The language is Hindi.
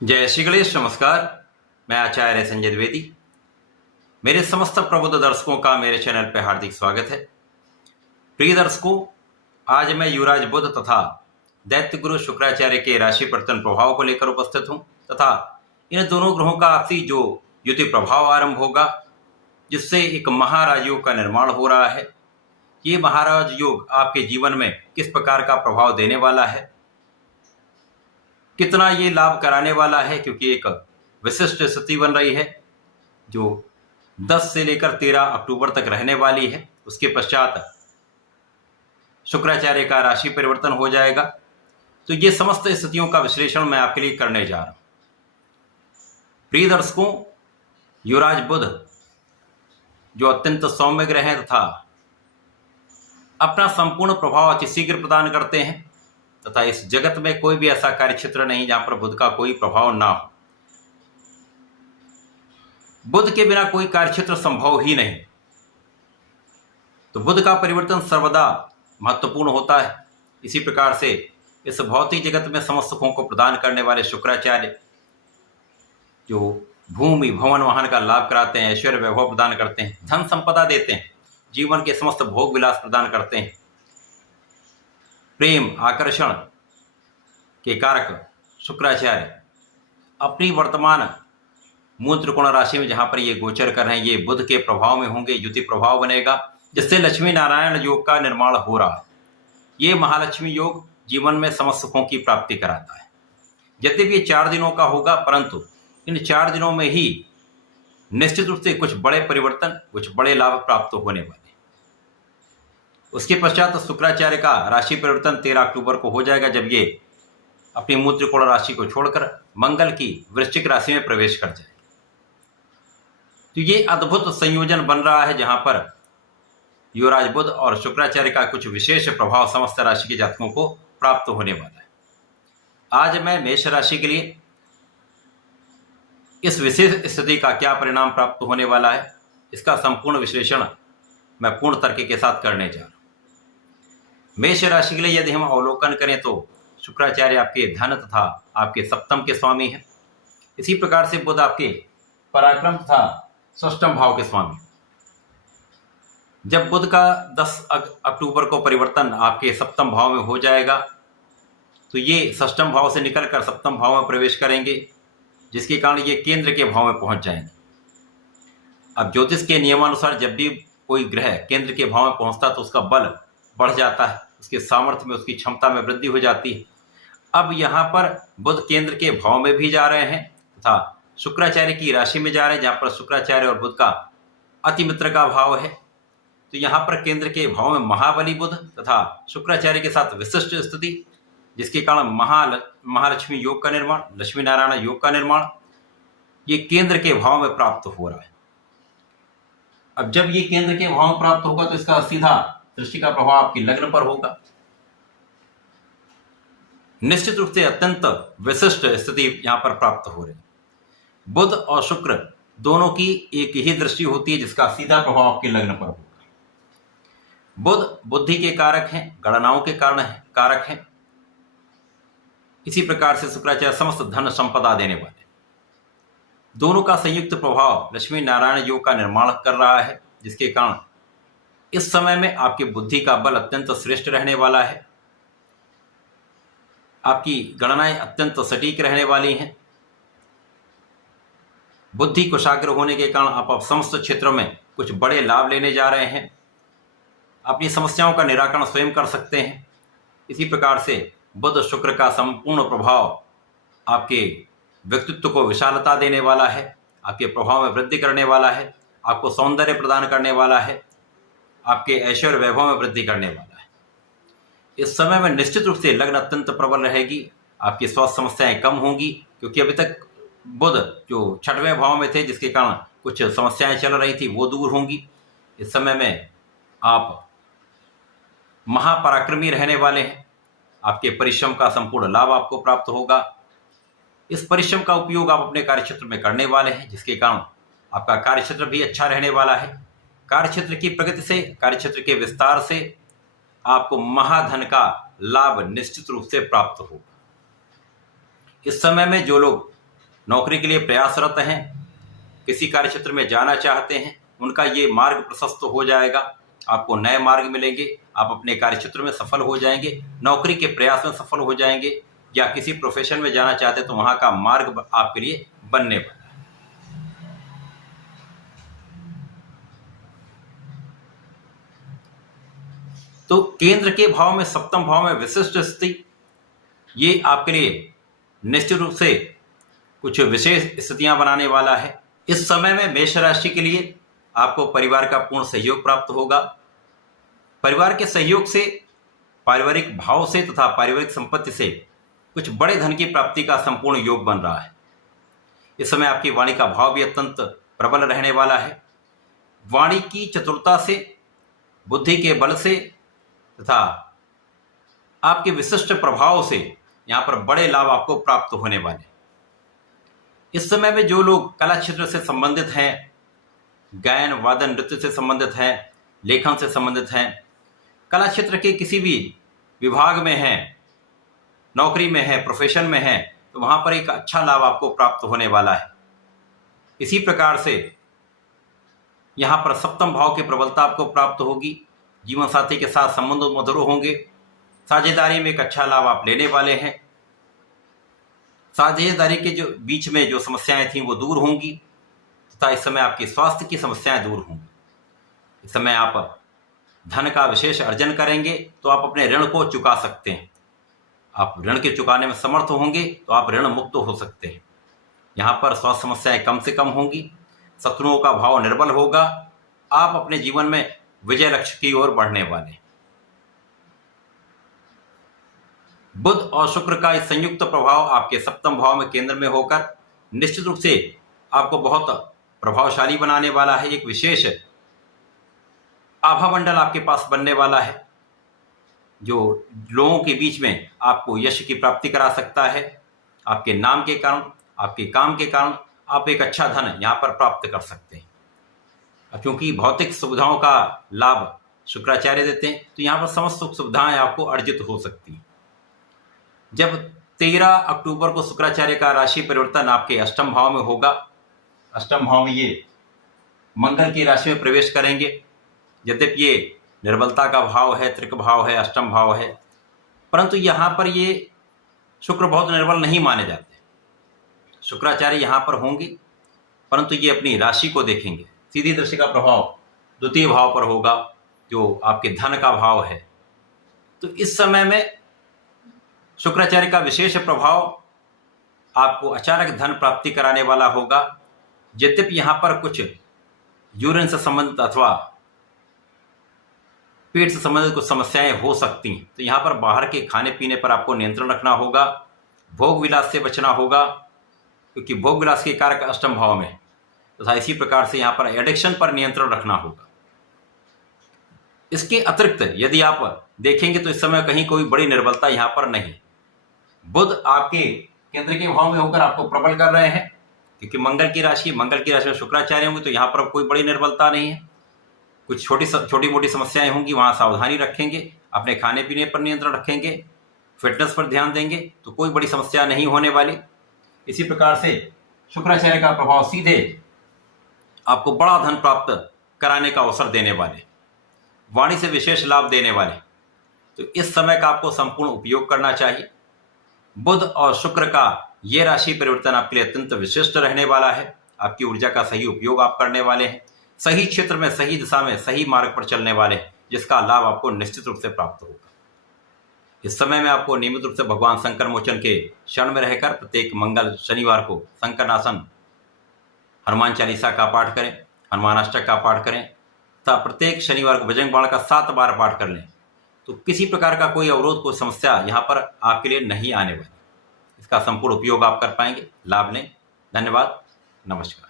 जय श्री गणेश। नमस्कार। मैं आचार्य संजय द्विवेदी। मेरे समस्त प्रबुद्ध दर्शकों का मेरे चैनल पर हार्दिक स्वागत है। प्रिय दर्शकों, आज मैं युवराज बुध तथा दैत्य गुरु शुक्राचार्य के राशि परिवर्तन प्रभाव को लेकर उपस्थित हूं तथा इन दोनों ग्रहों का आपसी जो युति प्रभाव आरंभ होगा, जिससे एक महाराज योग का निर्माण हो रहा है। ये महाराज योग आपके जीवन में किस प्रकार का प्रभाव देने वाला है, कितना ये लाभ कराने वाला है, क्योंकि एक विशिष्ट स्थिति बन रही है जो 10 से लेकर 13 अक्टूबर तक रहने वाली है। उसके पश्चात शुक्राचार्य का राशि परिवर्तन हो जाएगा। तो ये समस्त स्थितियों का विश्लेषण मैं आपके लिए करने जा रहा हूं। प्रिय दर्शकों, युवराज बुध जो अत्यंत सौम्य ग्रह हैं तथा अपना संपूर्ण प्रभाव अतिशीघ्र प्रदान करते हैं तथा इस जगत में कोई भी ऐसा कार्य क्षेत्र नहीं जहां पर बुध का कोई प्रभाव ना हो। बुध के बिना कोई कार्य क्षेत्र संभव ही नहीं। तो बुध का परिवर्तन सर्वदा महत्वपूर्ण होता है। इसी प्रकार से इस भौतिक जगत में समस्त सुखों को प्रदान करने वाले शुक्राचार्य जो भूमि भवन वाहन का लाभ कराते हैं, ऐश्वर्य वैभव प्रदान करते हैं, धन संपदा देते हैं, जीवन के समस्त भोग विलास प्रदान करते हैं, प्रेम आकर्षण के कारक शुक्राचार्य अपनी वर्तमान मूल त्रिकोण राशि में जहां पर ये गोचर कर रहे हैं, ये बुध के प्रभाव में होंगे। युति प्रभाव बनेगा जिससे लक्ष्मी नारायण योग का निर्माण हो रहा है। ये महालक्ष्मी योग जीवन में समस्त सुखों की प्राप्ति कराता है। यद्यपि ये 4 दिनों का होगा, परंतु इन 4 दिनों में ही निश्चित रूप से कुछ बड़े परिवर्तन, कुछ बड़े लाभ प्राप्त होने वाले। उसके पश्चात शुक्राचार्य का राशि परिवर्तन 13 अक्टूबर को हो जाएगा, जब ये अपनी मूल त्रिकोण राशि को छोड़कर मंगल की वृश्चिक राशि में प्रवेश कर जाए। तो ये अद्भुत संयोजन बन रहा है जहां पर युवराज बुध और शुक्राचार्य का कुछ विशेष प्रभाव समस्त राशि के जातकों को प्राप्त होने वाला है। आज मैं मेष राशि के लिए इस विशेष स्थिति का क्या परिणाम प्राप्त होने वाला है, इसका संपूर्ण विश्लेषण मैं पूर्ण तर्क के साथ करने जा रहा हूं। मेष राशि के लिए यदि हम अवलोकन करें तो शुक्राचार्य आपके धन तथा आपके सप्तम के स्वामी हैं। इसी प्रकार से बुध आपके पराक्रम तथा षष्ठम भाव के स्वामी। जब बुध का 10 अक्टूबर को परिवर्तन आपके सप्तम भाव में हो जाएगा, तो ये षष्ठम भाव से निकलकर सप्तम भाव में प्रवेश करेंगे, जिसके कारण ये केंद्र के भाव में पहुंच जाएंगे। अब ज्योतिष के नियमानुसार जब भी कोई ग्रह केंद्र के भाव में पहुंचता तो उसका बल बढ़ जाता है, उसके सामर्थ्य में, उसकी क्षमता में वृद्धि हो जाती है। अब यहाँ पर बुध केंद्र के भाव में भी जा रहे हैं तथा शुक्राचार्य की राशि में जा रहे हैं, जहाँ पर शुक्राचार्य और बुध का अति मित्र का भाव है। तो यहाँ पर केंद्र के भाव में महाबली बुध तथा शुक्राचार्य के साथ विशिष्ट स्थिति, जिसके कारण महालक्ष्मी योग का निर्माण, लक्ष्मी नारायण योग का निर्माण ये केंद्र के भाव में प्राप्त हो रहा है। अब जब ये केंद्र के भाव में प्राप्त होगा तो इसका सीधा दृष्टि का प्रभाव आपकी लग्न पर होगा। निश्चित रूप से अत्यंत विशिष्ट स्थिति यहां पर प्राप्त हो रही है। बुध और शुक्र दोनों की एक ही दृष्टि होती है, जिसका सीधा प्रभाव आपके लग्न पर होगा। बुध बुद्धि के कारक हैं, गणनाओं के कारक हैं। इसी प्रकार से शुक्राचार्य समस्त धन संपदा देने वाले। दोनों का संयुक्त प्रभाव लक्ष्मी नारायण योग का निर्माण कर रहा है, जिसके कारण इस समय में आपकी बुद्धि का बल अत्यंत श्रेष्ठ रहने वाला है। आपकी गणनाएं अत्यंत सटीक रहने वाली हैं। बुद्धि कुशाग्र होने के कारण आप समस्त क्षेत्रों में कुछ बड़े लाभ लेने जा रहे हैं। अपनी समस्याओं का निराकरण स्वयं कर सकते हैं। इसी प्रकार से बुध शुक्र का संपूर्ण प्रभाव आपके व्यक्तित्व को विशालता देने वाला है, आपके प्रभाव में वृद्धि करने वाला है, आपको सौंदर्य प्रदान करने वाला है, आपके ऐश्वर्य वैभव में वृद्धि करने वाला है। इस समय में निश्चित रूप से लग्न अत्यंत प्रबल रहेगी। आपकी स्वास्थ्य समस्याएं कम होंगी, क्योंकि अभी तक बुध जो 6वें भाव में थे, जिसके कारण कुछ समस्याएं चल रही थी, वो दूर होंगी। इस समय में आप महापराक्रमी रहने वाले हैं। आपके परिश्रम का संपूर्ण लाभ आपको प्राप्त होगा। इस परिश्रम का उपयोग आप अपने कार्यक्षेत्र में करने वाले हैं, जिसके कारण आपका कार्यक्षेत्र भी अच्छा रहने वाला है। कार्यक्षेत्र की प्रगति से, कार्यक्षेत्र के विस्तार से आपको महाधन का लाभ निश्चित रूप से प्राप्त होगा। इस समय में जो लोग नौकरी के लिए प्रयासरत हैं, किसी कार्य क्षेत्र में जाना चाहते हैं, उनका ये मार्ग प्रशस्त हो जाएगा। आपको नए मार्ग मिलेंगे, आप अपने कार्य क्षेत्र में सफल हो जाएंगे, नौकरी के प्रयास में सफल हो जाएंगे, या किसी प्रोफेशन में जाना चाहते हैं तो वहां का मार्ग आपके लिए बनने वाला है। तो केंद्र के भाव में, सप्तम भाव में विशिष्ट स्थिति, ये आपके लिए निश्चित रूप से कुछ विशेष स्थितियां बनाने वाला है। इस समय में मेष राशि के लिए आपको परिवार का पूर्ण सहयोग प्राप्त होगा। परिवार के सहयोग से, पारिवारिक भाव से तथा पारिवारिक संपत्ति से कुछ बड़े धन की प्राप्ति का संपूर्ण योग बन रहा है। इस समय आपकी वाणी का भाव भी अत्यंत प्रबल रहने वाला है। वाणी की चतुरता से, बुद्धि के बल से तथा आपके विशिष्ट प्रभाव से यहाँ पर बड़े लाभ आपको प्राप्त होने वाले। इस समय में जो लोग कला क्षेत्र से संबंधित हैं, गायन वादन नृत्य से संबंधित हैं, लेखन से संबंधित हैं, कला क्षेत्र के किसी भी विभाग में हैं, नौकरी में है, प्रोफेशन में है, तो वहां पर एक अच्छा लाभ आपको प्राप्त होने वाला है। इसी प्रकार से यहाँ पर सप्तम भाव की प्रबलता आपको प्राप्त होगी। जीवन साथी के साथ संबंध मधुर होंगे। साझेदारी में एक अच्छा लाभ आप लेने वाले हैं। साझेदारी के जो बीच में जो समस्याएं थी वो दूर होंगी तथा इस समय आपकी स्वास्थ्य की समस्याएं दूर होंगी। इस समय आप धन का विशेष अर्जन करेंगे तो आप अपने ऋण को चुका सकते हैं। आप ऋण के चुकाने में समर्थ होंगे तो आप ऋण मुक्त हो सकते हैं। यहाँ पर स्वास्थ्य समस्याएं कम से कम होंगी। शत्रुओं का भाव निर्बल होगा। आप अपने जीवन में विजय लक्ष्य की ओर बढ़ने वाले। बुध और शुक्र का इस संयुक्त प्रभाव आपके सप्तम भाव में केंद्र में होकर निश्चित रूप से आपको बहुत प्रभावशाली बनाने वाला है। एक विशेष आभा मंडल आपके पास बनने वाला है जो लोगों के बीच में आपको यश की प्राप्ति करा सकता है। आपके नाम के कारण, आपके काम के कारण आप एक अच्छा धन यहाँ पर प्राप्त कर सकते हैं। क्योंकि भौतिक सुविधाओं का लाभ शुक्राचार्य देते हैं तो यहाँ पर समस्त सुख सुविधाएं आपको अर्जित हो सकती हैं। जब 13 अक्टूबर को शुक्राचार्य का राशि परिवर्तन आपके अष्टम भाव में होगा, अष्टम भाव में ये मंगल की राशि में प्रवेश करेंगे। यद्यपि ये निर्बलता का भाव है, त्रिक भाव है, अष्टम भाव है, परंतु यहाँ पर ये शुक्र बहुत निर्बल नहीं माने जाते। शुक्राचार्य यहाँ पर होंगे परंतु ये अपनी राशि को देखेंगे। सीधी दृष्टि का प्रभाव द्वितीय भाव पर होगा जो आपके धन का भाव है। तो इस समय में शुक्राचार्य का विशेष प्रभाव आपको अचानक धन प्राप्ति कराने वाला होगा। यद्यपि यहाँ पर कुछ यूरिन से संबंधित अथवा पेट से संबंधित कुछ समस्याएं हो सकती हैं, तो यहाँ पर बाहर के खाने पीने पर आपको नियंत्रण रखना होगा। भोग विलास से बचना होगा क्योंकि भोग विलास के कारक अष्टम भाव में, तथा इसी प्रकार से यहाँ पर एडिक्शन पर नियंत्रण रखना होगा। इसके अतिरिक्त यदि आप देखेंगे तो इस समय कहीं कोई बड़ी निर्बलता यहाँ पर नहीं। बुध आपके केंद्र के भाव में होकर आपको प्रबल कर रहे हैं क्योंकि मंगल की राशि में शुक्राचार्य होंगे, तो यहाँ पर कोई बड़ी निर्बलता नहीं है। कुछ छोटी मोटी समस्याएं होंगी, वहाँ सावधानी रखेंगे, अपने खाने पीने पर नियंत्रण रखेंगे, फिटनेस पर ध्यान देंगे तो कोई बड़ी समस्या नहीं होने वाली। इसी प्रकार से शुक्राचार्य का प्रभाव सीधे आपको बड़ा धन प्राप्त कराने का अवसर देने वाले, वाणी से विशेष लाभ देने वाले। तो इस समय का आपको संपूर्ण उपयोग करना चाहिए। बुध और शुक्र का ये राशि परिवर्तन आपके लिए अत्यंत विशिष्ट रहने वाला है। आपकी ऊर्जा का सही उपयोग आप करने वाले हैं, सही क्षेत्र में, सही दिशा में, सही मार्ग पर चलने वाले हैं, जिसका लाभ आपको निश्चित रूप से प्राप्त होगा। इस समय में आपको नियमित रूप से भगवान शंकर मोचन के शरण में रहकर प्रत्येक मंगल शनिवार को शंकरनाशन हनुमान चालीसा का पाठ करें, हनुमानाष्टक का पाठ करें तथा प्रत्येक शनिवार को बजरंग बाण का 7 बार पाठ कर लें, तो किसी प्रकार का कोई अवरोध, कोई समस्या यहाँ पर आपके लिए नहीं आने वाली। इसका संपूर्ण उपयोग आप कर पाएंगे। लाभ लें। धन्यवाद। नमस्कार।